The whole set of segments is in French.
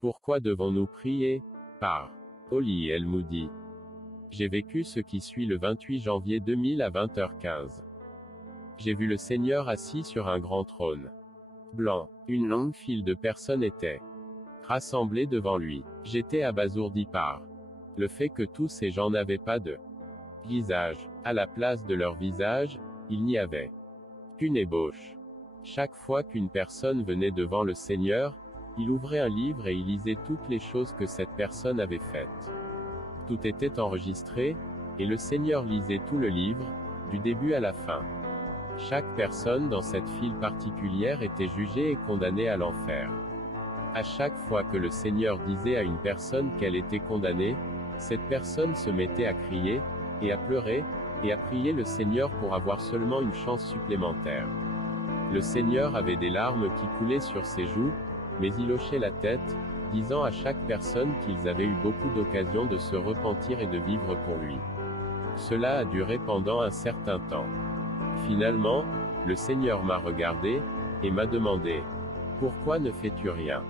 Pourquoi devons-nous prier? Par Holly El Moody. J'ai vécu ce qui suit le 28 janvier 2000 à 20h15. J'ai vu le Seigneur assis sur un grand trône blanc. Une longue file de personnes étaient rassemblées devant lui. J'étais abasourdi par le fait que tous ces gens n'avaient pas de visage. À la place de leur visage, il n'y avait qu'une ébauche. Chaque fois qu'une personne venait devant le Seigneur, il ouvrait un livre et il lisait toutes les choses que cette personne avait faites. Tout était enregistré, et le Seigneur lisait tout le livre, du début à la fin. Chaque personne dans cette file particulière était jugée et condamnée à l'enfer. À chaque fois que le Seigneur disait à une personne qu'elle était condamnée, cette personne se mettait à crier, et à pleurer, et à prier le Seigneur pour avoir seulement une chance supplémentaire. Le Seigneur avait des larmes qui coulaient sur ses joues, mais il hochait la tête, disant à chaque personne qu'ils avaient eu beaucoup d'occasions de se repentir et de vivre pour lui. Cela a duré pendant un certain temps. Finalement, le Seigneur m'a regardé, et m'a demandé: « Pourquoi ne fais-tu rien ?»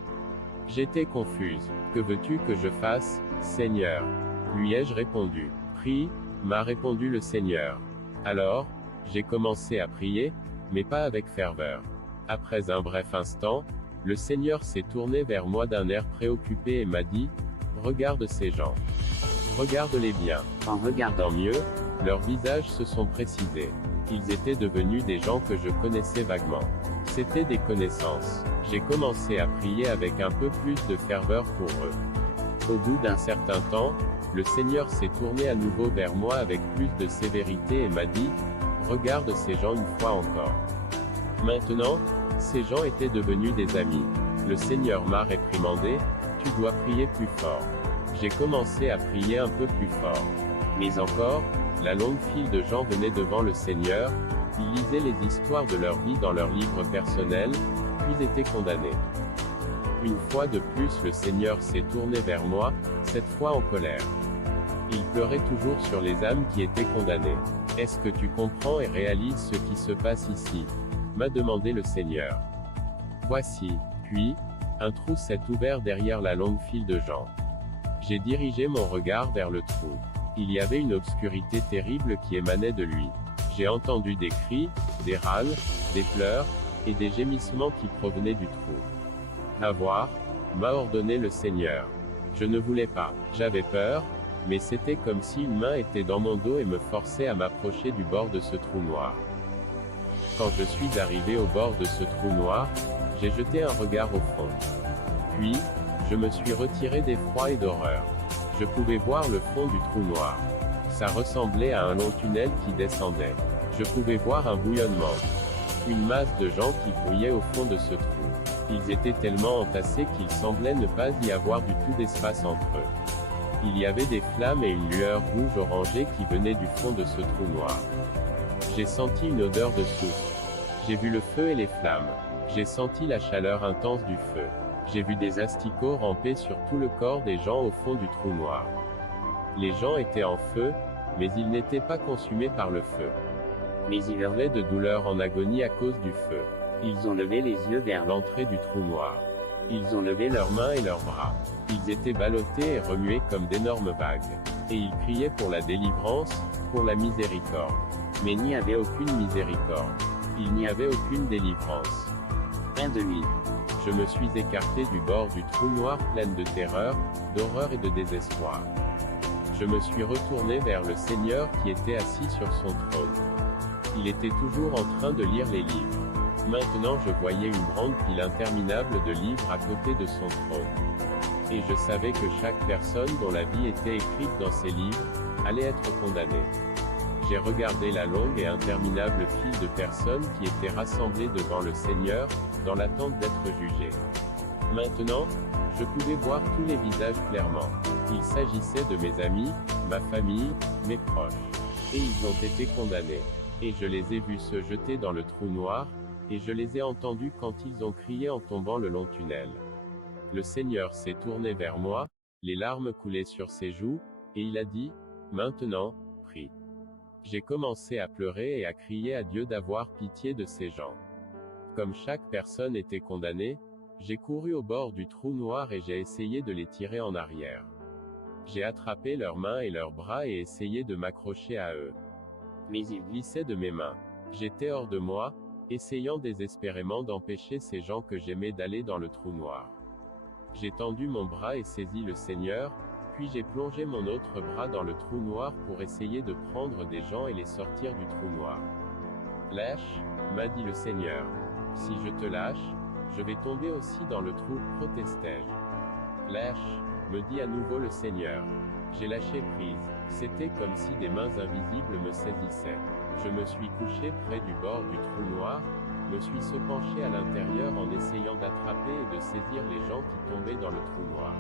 J'étais confuse. « Que veux-tu que je fasse, Seigneur ?» lui ai-je répondu. « Prie », m'a répondu le Seigneur. Alors, j'ai commencé à prier, mais pas avec ferveur. Après un bref instant, le Seigneur s'est tourné vers moi d'un air préoccupé et m'a dit: « Regarde ces gens. Regarde-les bien. » En regardant mieux, leurs visages se sont précisés. Ils étaient devenus des gens que je connaissais vaguement. C'étaient des connaissances. J'ai commencé à prier avec un peu plus de ferveur pour eux. Au bout d'un certain temps, le Seigneur s'est tourné à nouveau vers moi avec plus de sévérité et m'a dit: « Regarde ces gens une fois encore. » Maintenant, ces gens étaient devenus des amis. Le Seigneur m'a réprimandé: « Tu dois prier plus fort. » J'ai commencé à prier un peu plus fort. Mais encore, la longue file de gens venait devant le Seigneur, ils lisaient les histoires de leur vie dans leurs livres personnels, puis étaient condamnés. Une fois de plus le Seigneur s'est tourné vers moi, cette fois en colère. Il pleurait toujours sur les âmes qui étaient condamnées. « Est-ce que tu comprends et réalises ce qui se passe ici ?» m'a demandé le Seigneur. Voici. Puis, un trou s'est ouvert derrière la longue file de gens. J'ai dirigé mon regard vers le trou. Il y avait une obscurité terrible qui émanait de lui. J'ai entendu des cris, des râles, des pleurs, et des gémissements qui provenaient du trou. « À voir », m'a ordonné le Seigneur. Je ne voulais pas. J'avais peur, mais c'était comme si une main était dans mon dos et me forçait à m'approcher du bord de ce trou noir. Quand je suis arrivé au bord de ce trou noir, j'ai jeté un regard au fond. Puis, je me suis retiré d'effroi et d'horreur. Je pouvais voir le fond du trou noir. Ça ressemblait à un long tunnel qui descendait. Je pouvais voir un bouillonnement. Une masse de gens qui grouillaient au fond de ce trou. Ils étaient tellement entassés qu'il semblait ne pas y avoir du tout d'espace entre eux. Il y avait des flammes et une lueur rouge-orangée qui venait du fond de ce trou noir. J'ai senti une odeur de soufre. J'ai vu le feu et les flammes. J'ai senti la chaleur intense du feu. J'ai vu des asticots ramper sur tout le corps des gens au fond du trou noir. Les gens étaient en feu, mais ils n'étaient pas consumés par le feu. Mais ils hurlaient de douleur en agonie à cause du feu. Ils ont levé les yeux vers l'entrée du trou noir. Ils ont levé leurs mains et leurs bras. Ils étaient ballottés et remués comme d'énormes vagues. Et ils criaient pour la délivrance, pour la miséricorde. Mais il n'y avait aucune miséricorde. Il n'y avait aucune délivrance. Rien de lui. Je me suis écarté du bord du trou noir pleine de terreur, d'horreur et de désespoir. Je me suis retourné vers le Seigneur qui était assis sur son trône. Il était toujours en train de lire les livres. Maintenant je voyais une grande pile interminable de livres à côté de son trône. Et je savais que chaque personne dont la vie était écrite dans ces livres, allait être condamnée. J'ai regardé la longue et interminable file de personnes qui étaient rassemblées devant le Seigneur, dans l'attente d'être jugées. Maintenant, je pouvais voir tous les visages clairement. Il s'agissait de mes amis, ma famille, mes proches. Et ils ont été condamnés. Et je les ai vus se jeter dans le trou noir, et je les ai entendus quand ils ont crié en tombant le long tunnel. Le Seigneur s'est tourné vers moi, les larmes coulaient sur ses joues, et il a dit: « Maintenant, prie. » J'ai commencé à pleurer et à crier à Dieu d'avoir pitié de ces gens. Comme chaque personne était condamnée, J'ai couru au bord du trou noir et j'ai essayé de les tirer en arrière. J'ai attrapé leurs mains et leurs bras et essayé de m'accrocher à eux. Mais ils glissaient de mes mains. J'étais hors de moi, essayant désespérément d'empêcher ces gens que j'aimais d'aller dans le trou noir. J'ai tendu mon bras et saisi le Seigneur, puis j'ai plongé mon autre bras dans le trou noir pour essayer de prendre des gens et les sortir du trou noir. Lâche, m'a dit le Seigneur. Si je te lâche, je vais tomber aussi dans le trou, protestai-je. Lâche, me dit à nouveau le Seigneur. J'ai lâché prise. C'était comme si des mains invisibles me saisissaient. Je me suis couché près du bord du trou noir, me suis penché à l'intérieur en essayant d'attraper et de saisir les gens qui tombaient dans le trou noir.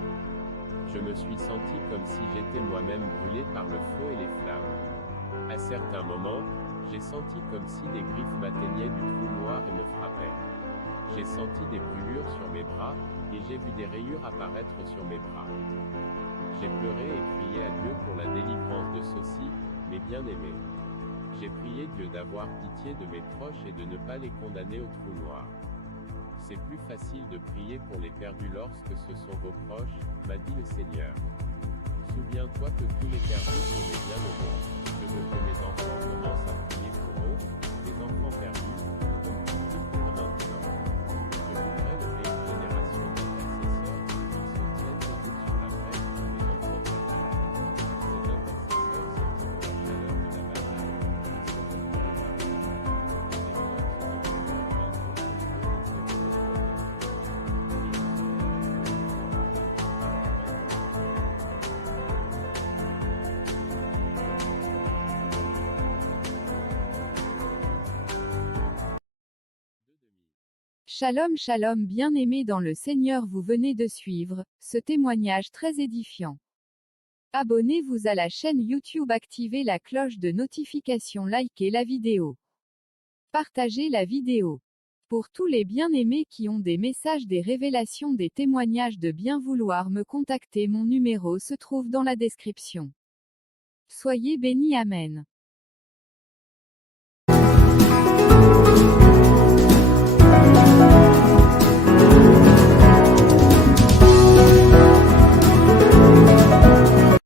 Je me suis senti comme si j'étais moi-même brûlé par le feu et les flammes. À certains moments, j'ai senti comme si des griffes m'atteignaient du trou noir et me frappaient. J'ai senti des brûlures sur mes bras, et j'ai vu des rayures apparaître sur mes bras. J'ai pleuré et crié à Dieu pour la délivrance de ceux-ci, mes bien-aimés. J'ai prié Dieu d'avoir pitié de mes proches et de ne pas les condamner au trou noir. C'est plus facile de prier pour les perdus lorsque ce sont vos proches, m'a dit le Seigneur. Souviens-toi que tous les perdus sont des bien-aimés. Je veux que mes enfants commencent à prier pour eux, les enfants perdus, comme tu pries pour eux maintenant. Je voudrais lever une génération d'intercesseurs qui se tiennent debout sur la brèche pour mes enfants perdus. Ces intercesseurs sentiront la chaleur de la bataille, ils seront brûlés par les flammes. Les forces de Dieu viendront sur eux et seront Shalom shalom bien-aimés dans le Seigneur, vous venez de suivre ce témoignage très édifiant. Abonnez-vous à la chaîne YouTube, activez la cloche de notification, likez la vidéo. Partagez la vidéo. Pour tous les bien-aimés qui ont des messages, des révélations, des témoignages de bien vouloir me contacter, mon numéro se trouve dans la description. Soyez bénis, Amen.